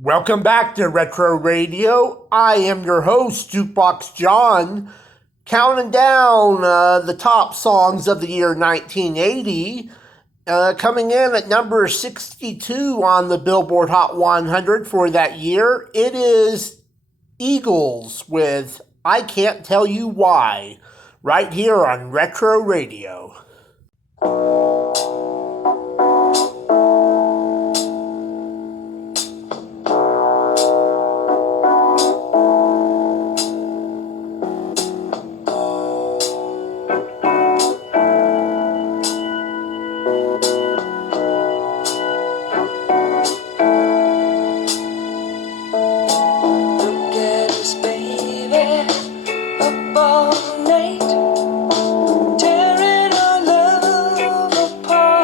Welcome back to Retro Radio. I am your host, Jukebox John, counting down the top songs of the year 1980. Coming in at number 62 on the Billboard Hot 100 for that year, it is Eagles with I Can't Tell You Why, right here on Retro Radio. All night, tearing our love apart.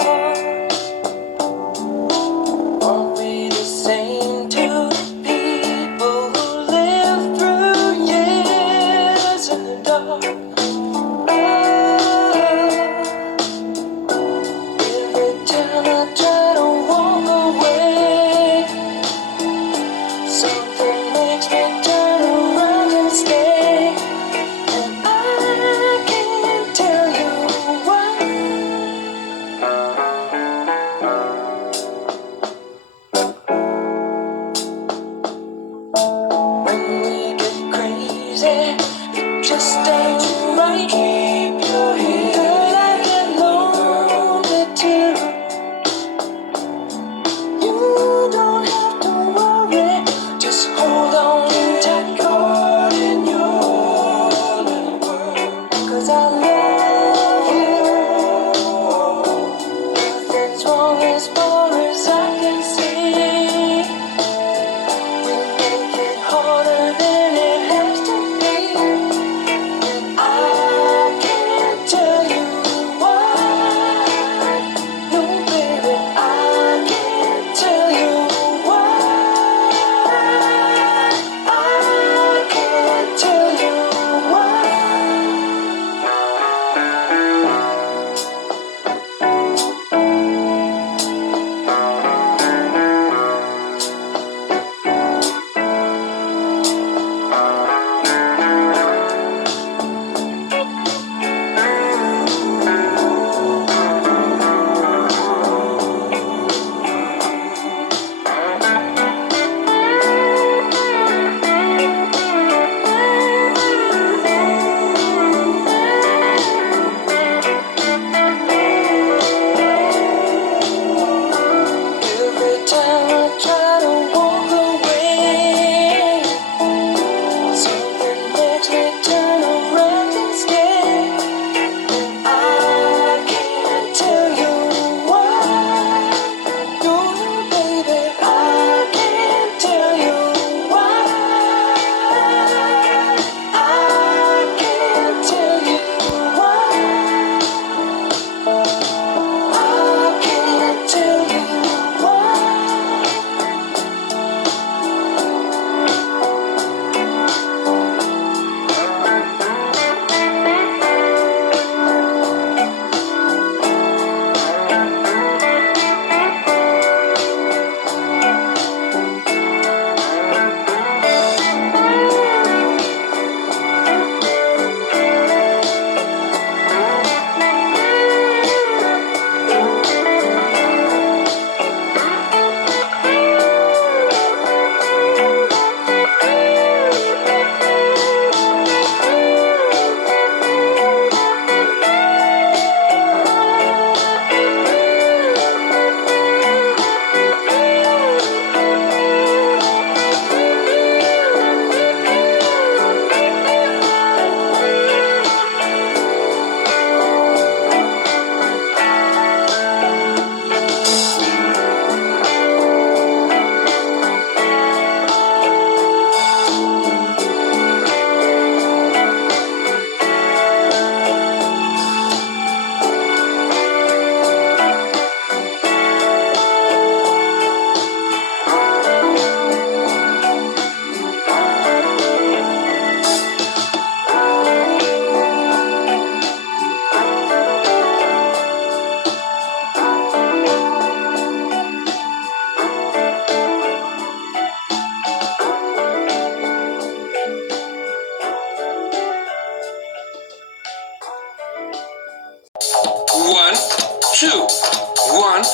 1,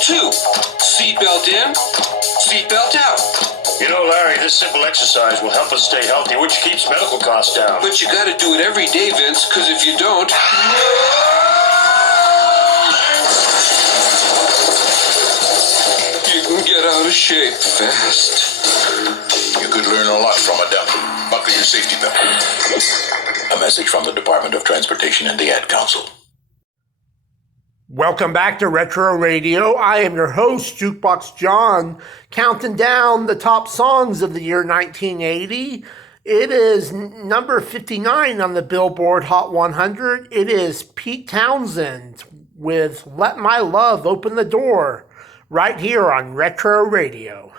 2, seatbelt in, seatbelt out. You know, Larry, this simple exercise will help us stay healthy, which keeps medical costs down. But you gotta do it every day, Vince, because if you don't... you can get out of shape fast. You could learn a lot from a dump. Buckle your safety belt. A message from the Department of Transportation and the Ad Council. Welcome back to Retro Radio. I am your host, Jukebox John, counting down the top songs of the year 1980. It is number 59 on the Billboard Hot 100. It is Pete Townsend with Let My Love Open the Door, right here on Retro Radio.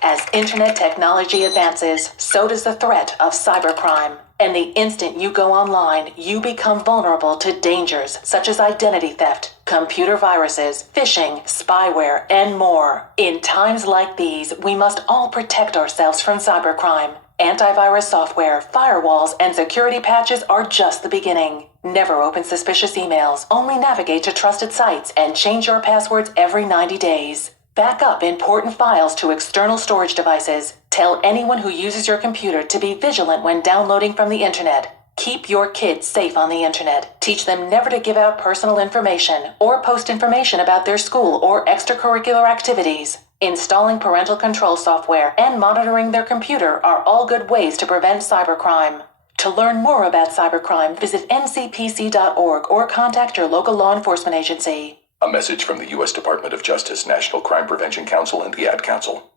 As internet technology advances, so does the threat of cybercrime. And the instant you go online, you become vulnerable to dangers such as identity theft, computer viruses, phishing, spyware, and more. In times like these, we must all protect ourselves from cybercrime. Antivirus software, firewalls, and security patches are just the beginning. Never open suspicious emails, only navigate to trusted sites, and change your passwords every 90 days. Back up important files to external storage devices. Tell anyone who uses your computer to be vigilant when downloading from the internet. Keep your kids safe on the internet. Teach them never to give out personal information or post information about their school or extracurricular activities. Installing parental control software and monitoring their computer are all good ways to prevent cybercrime. To learn more about cybercrime, visit ncpc.org or contact your local law enforcement agency. A message from the U.S. Department of Justice, National Crime Prevention Council, and the Ad Council.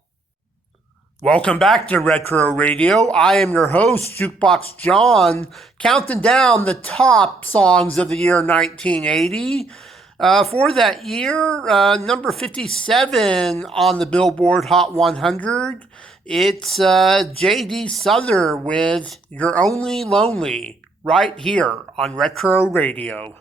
Welcome back to Retro Radio. I am your host, Jukebox John, counting down the top songs of the year 1980. For that year, number 57 on the Billboard Hot 100, it's J.D. Souther with You're Only Lonely, right here on Retro Radio.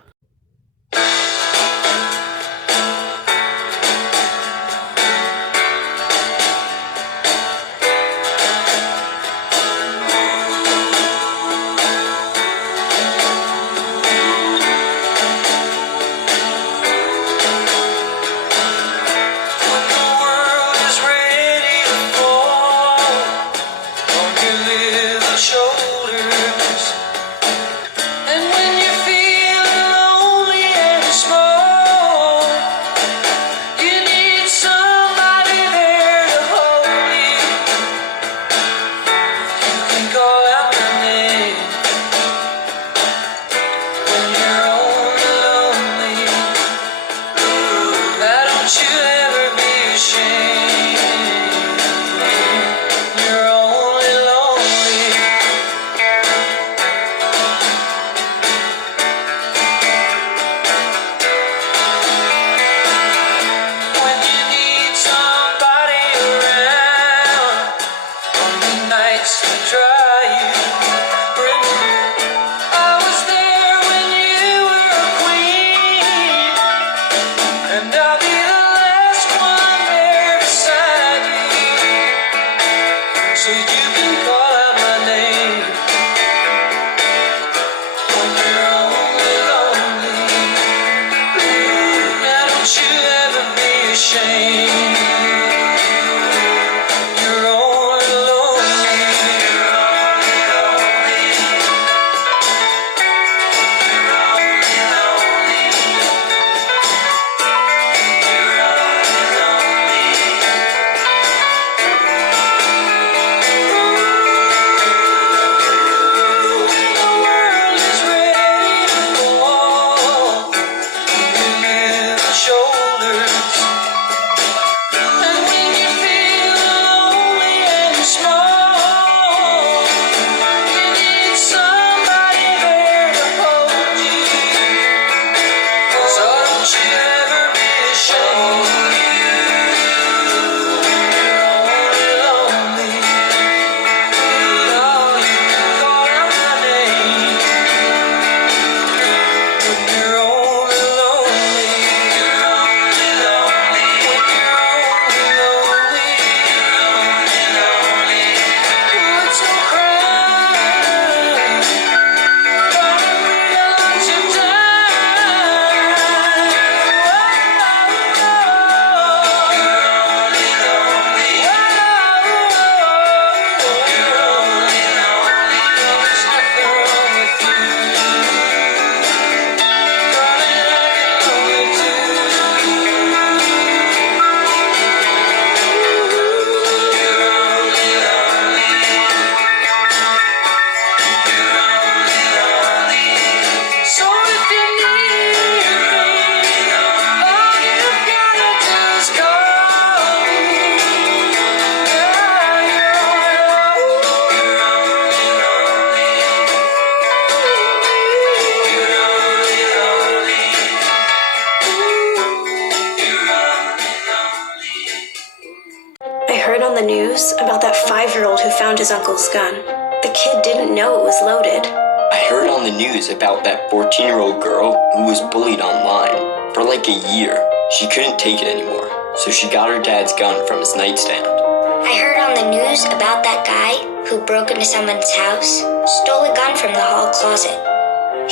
news about that 5-year-old who found his uncle's gun. The kid didn't know it was loaded. I heard on the news about that 14-year-old girl who was bullied online for like a year. She couldn't take it anymore, so she got her dad's gun from his nightstand. I heard on the news about that guy who broke into someone's house, stole a gun from the hall closet.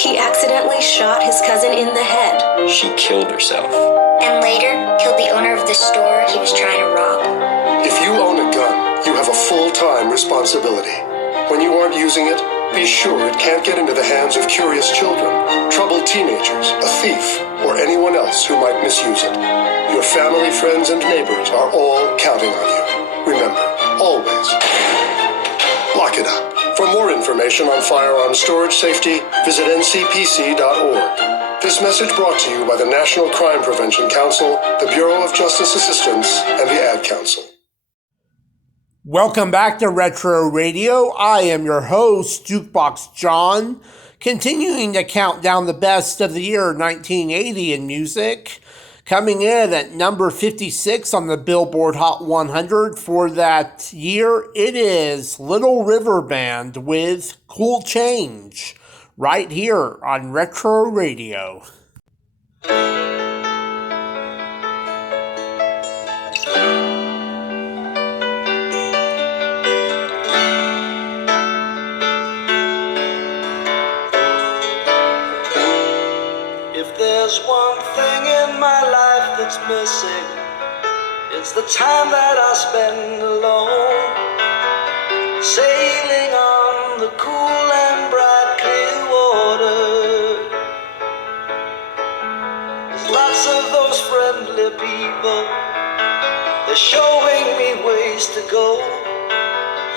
He accidentally shot his cousin in the head. She killed herself. And later, killed the owner of the store he was trying to rob. If you own a gun, you have a full-time responsibility. When you aren't using it, be sure it can't get into the hands of curious children, troubled teenagers, a thief, or anyone else who might misuse it. Your family, friends, and neighbors are all counting on you. Remember, always, lock it up. For more information on firearm storage safety, visit ncpc.org. This message brought to you by the National Crime Prevention Council, the Bureau of Justice Assistance, and the Ad Council. Welcome back to Retro Radio. I am your host, Jukebox John, continuing to count down the best of the year 1980 in music. Coming in at number 56 on the Billboard Hot 100 for that year, it is Little River Band with Cool Change, right here on Retro Radio. There's one thing in my life that's missing. It's the time that I spend alone, sailing on the cool and bright clear water. There's lots of those friendly people, they're showing me ways to go,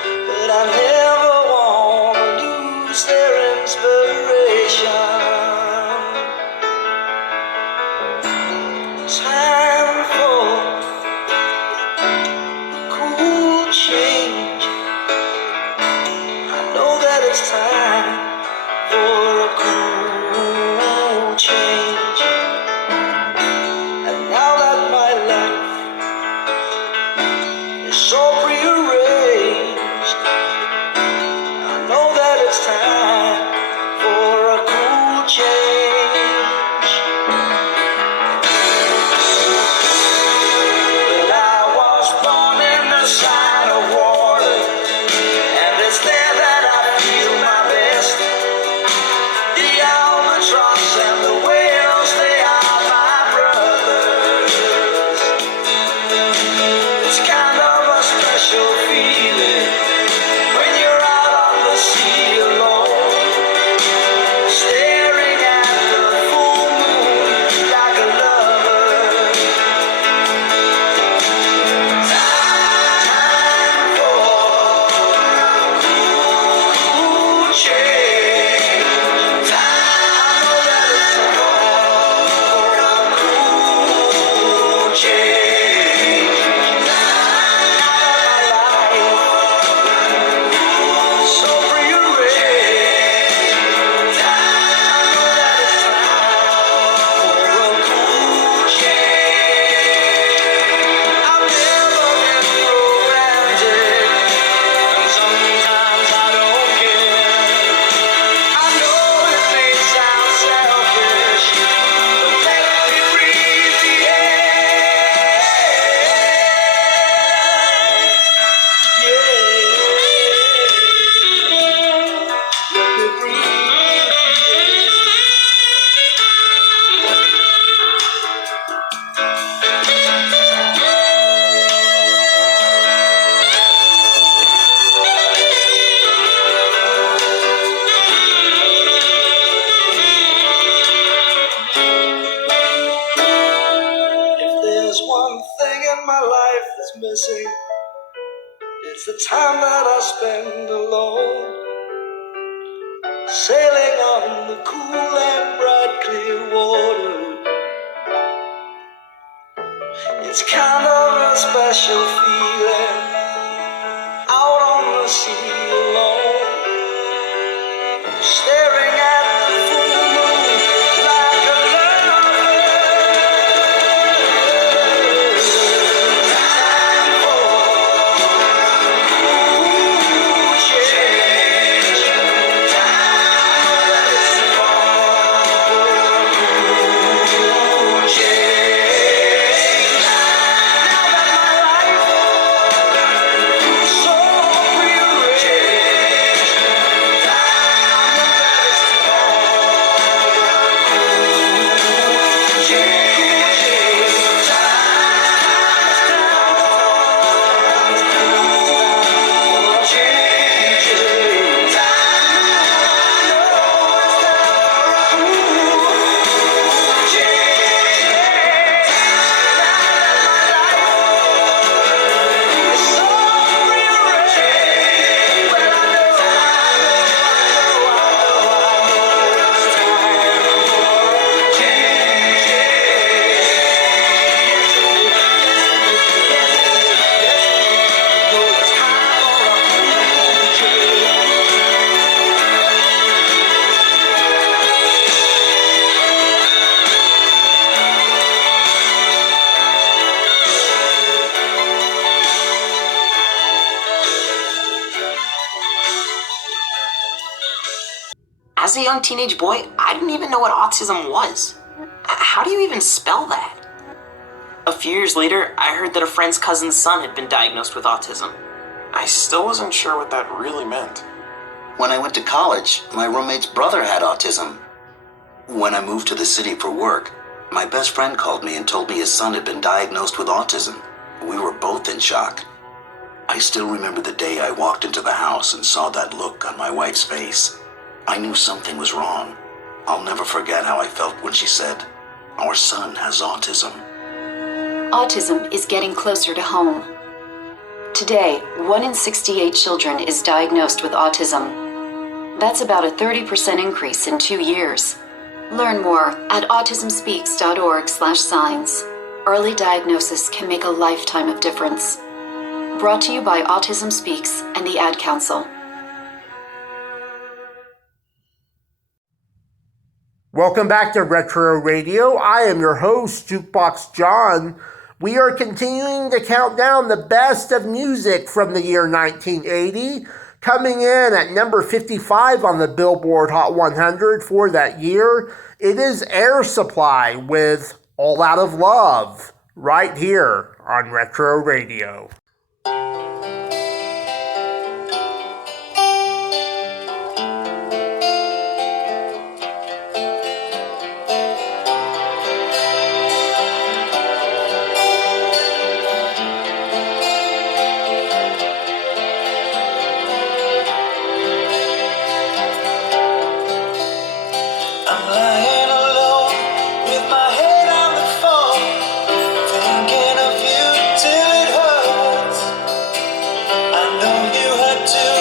but I never want to lose their inspiration. Time for cool change. I know that it's time for a cool change. And now that my life is so prearranged, I know that it's time for a cool change. It's the time that I spend alone, sailing on the cool and bright clear water. It's kind of a special feeling, out on the sea alone, staring at the full moon like a lover. As a young teenage boy, I didn't even know what autism was. How do you even spell that? A few years later, I heard that a friend's cousin's son had been diagnosed with autism. I still wasn't sure what that really meant. When I went to college, my roommate's brother had autism. When I moved to the city for work, my best friend called me and told me his son had been diagnosed with autism. We were both in shock. I still remember the day I walked into the house and saw that look on my wife's face. I knew something was wrong. I'll never forget how I felt when she said, "Our son has autism." Autism is getting closer to home. Today, 1 in 68 children is diagnosed with autism. That's about a 30% increase in 2 years. Learn more at autismspeaks.org/signs. Early diagnosis can make a lifetime of difference. Brought to you by Autism Speaks and the Ad Council. Welcome back to Retro Radio. I am your host, Jukebox John. We are continuing to count down the best of music from the year 1980. Coming in at number 55 on the Billboard Hot 100 for that year, it is Air Supply with All Out of Love, right here on Retro Radio. I'm lying alone with my head on the phone, thinking of you till it hurts. I know you hurt too,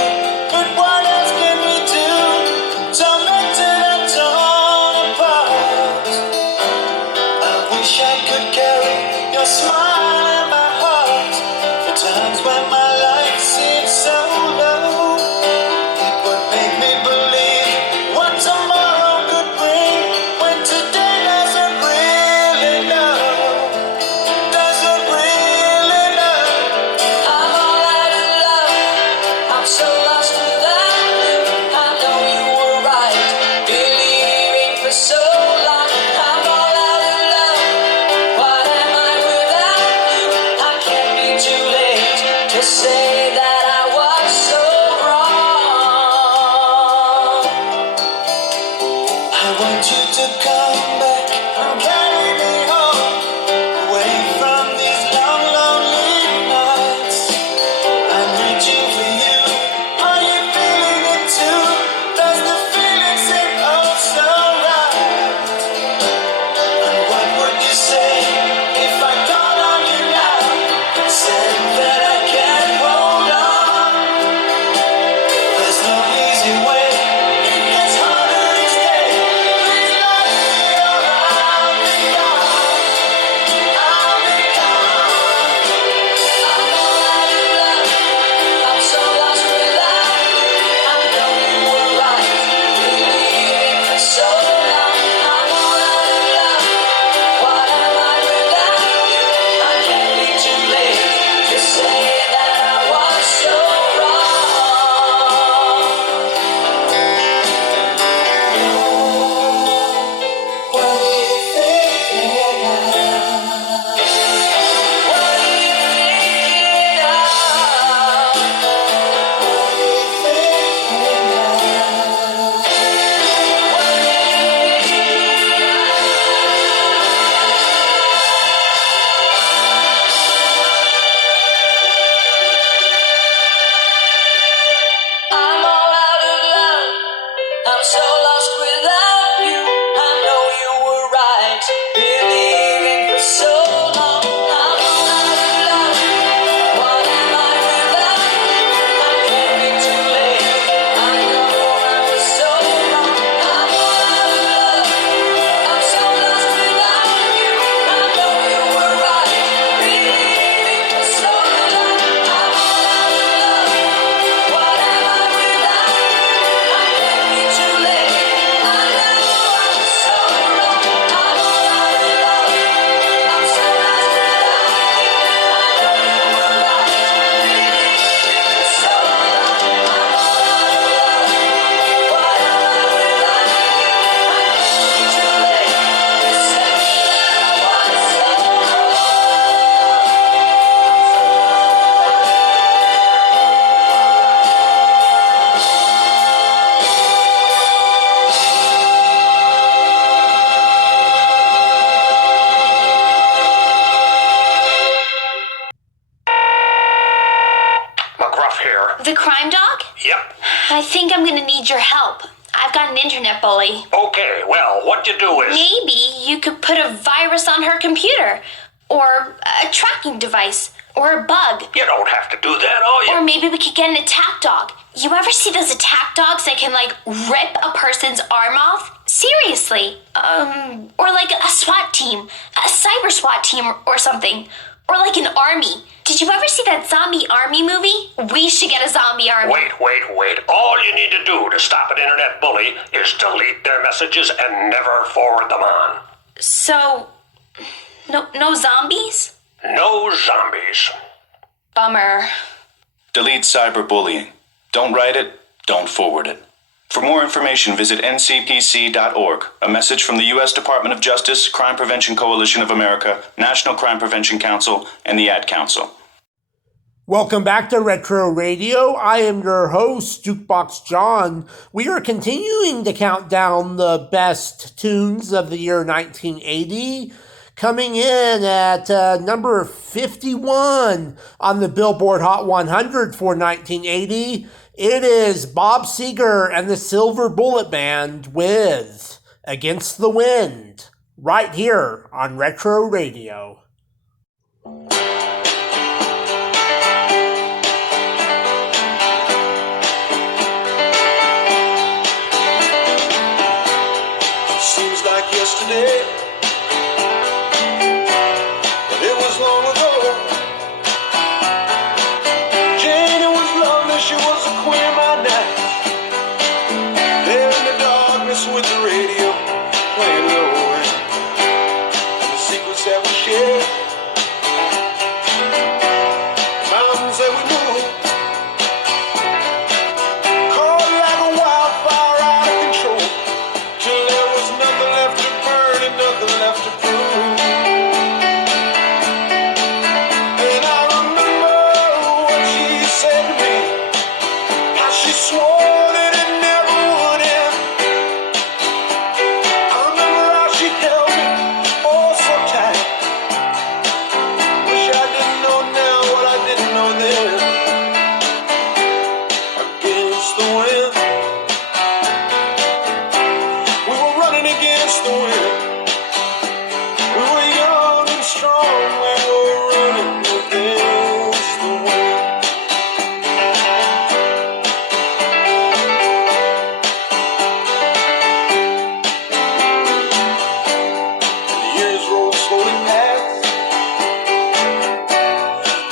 but what else can we do? Tormented and torn apart. I wish I could carry your smile in my heart for times when my life seems so low. It would make me believe what tomorrow could bring when today doesn't really know. Doesn't really know. I'm all out of love. I'm so lost without you. I know you were right, believing for so long. I'm all out of love. What am I without you? I can't be too late to say that I was so wrong. I want you to come back and carry me home, away from these long, lonely nights. I'm reaching for you. Are you feeling it too? Does the feeling seem oh so right? And what would you say if I called on you now and said that I can't hold on? There's no easy way. It gets harder each day. Please let me or I'll be gone. I'll be gone. I'm all out of love. I'm so lost without you. I know you were right, believing for so long. I'm all out of love. What am I without you? I can't be too late to say that I was so wrong. What do you think now? What are you thinking now? What are you thinking now? What are you thinking I'm all out of love. I'm so lost without you. I know you were right, believing for so long. I'm all out of love. What am I without you? I can't be too late. I know I was so wrong. I'm all out of love. I'm so lost without you. I know you were right, believing for so long. I'm all out of love. What am I without you? I can't be too late. I think I'm gonna need your help. I've got an internet bully. Okay, well, what you do is... Maybe you could put a virus on her computer, or a tracking device, or a bug. You don't have to do that, all you... Or maybe we could get an attack dog. You ever see those attack dogs that can, rip a person's arm off? Seriously. Or like a SWAT team, a cyber SWAT team or something. Or like an army. Did you ever see that zombie army movie? We should get a zombie army. Wait. All you need to do to stop an internet bully is delete their messages and never forward them on. So, no zombies? No zombies. Bummer. Delete cyberbullying. Don't write it, don't forward it. For more information, visit ncpc.org. A message from the U.S. Department of Justice, Crime Prevention Coalition of America, National Crime Prevention Council, and the Ad Council. Welcome back to Retro Radio. I am your host, Jukebox John. We are continuing to count down the best tunes of the year 1980. Coming in at number 51 on the Billboard Hot 100 for 1980, it is Bob Seger and the Silver Bullet Band with Against the Wind, right here on Retro Radio. Seems like yesterday, but it was long ago. Jane, it was lovely, she was the queen of my night. There in the darkness with the radio playing low, and the secrets that we shared, mountains that we moved, caught like a wildfire out of control, till there was nothing left to burn and nothing left to prove. And I remember what she said to me, how she swore that it never would end. I remember how she held me oh so tight. Wish I didn't know now what I didn't know then. Against the wind, we were running against the wind. We were young and strong, we were running against the wind. And the years rolled slowly past.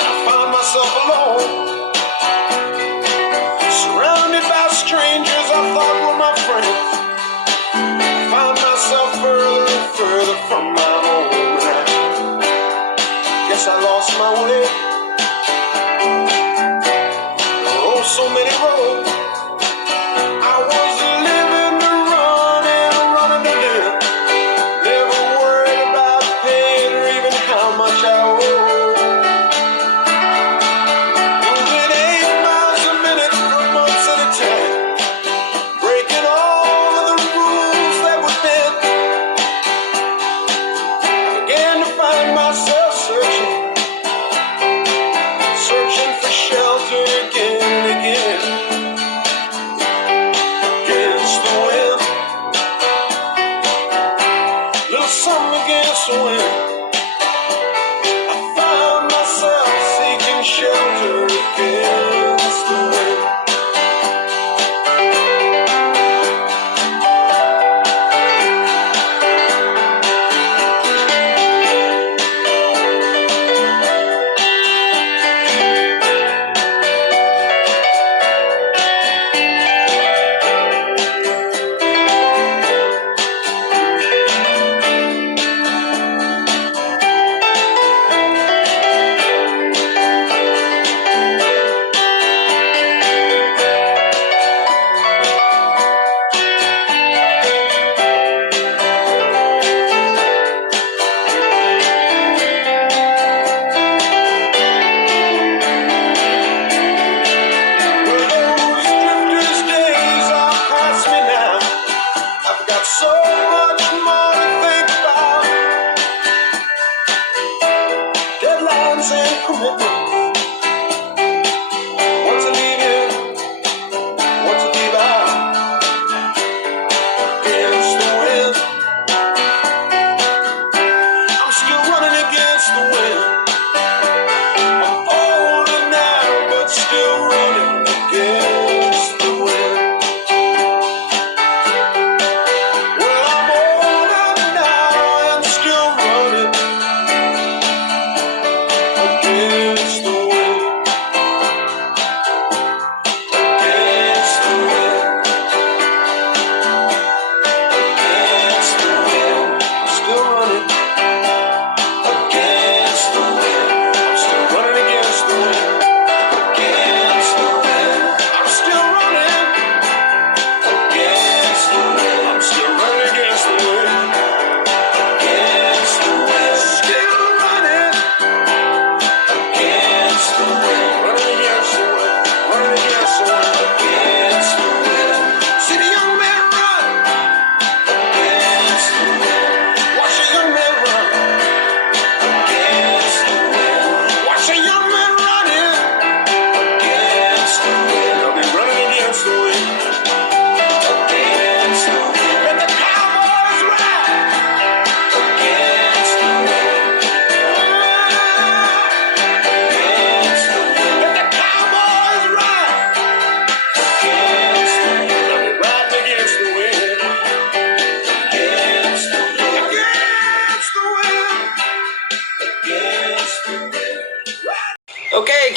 I found myself alone, surrounded by strangers I thought were my friends. I found myself further and further from my home, and I guess I lost my way. Oh, so many roads. I was living to run and running to live. Never worried about paying or even how much I owe. Moving 8 miles a minute for months at a time, breaking all of the rules that were bent. I began to find myself searching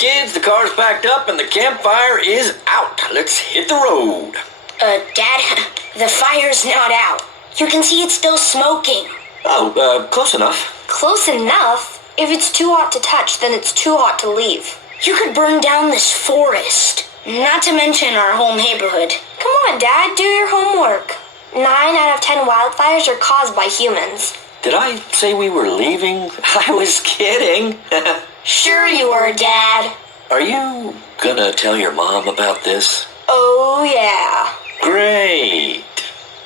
kids, the car's packed up and the campfire is out. Let's hit the road. Dad, the fire's not out. You can see it's still smoking. Oh, close enough. Close enough? If it's too hot to touch, then it's too hot to leave. You could burn down this forest. Not to mention our whole neighborhood. Come on, Dad, do your homework. 9 out of 10 wildfires are caused by humans. Did I say we were leaving? I was kidding. Sure you were, Dad. Are you gonna tell your mom about this? Oh, yeah. Great.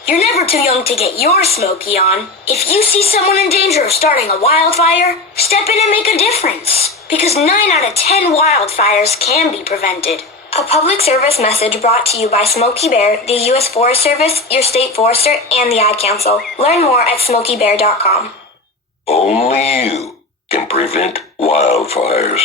You're never too young to get your smoky on. If you see someone in danger of starting a wildfire, step in and make a difference. Because 9 out of 10 wildfires can be prevented. A public service message brought to you by Smokey Bear, the U.S. Forest Service, your state forester, and the Ad Council. Learn more at smokeybear.com. Only you can prevent wildfires.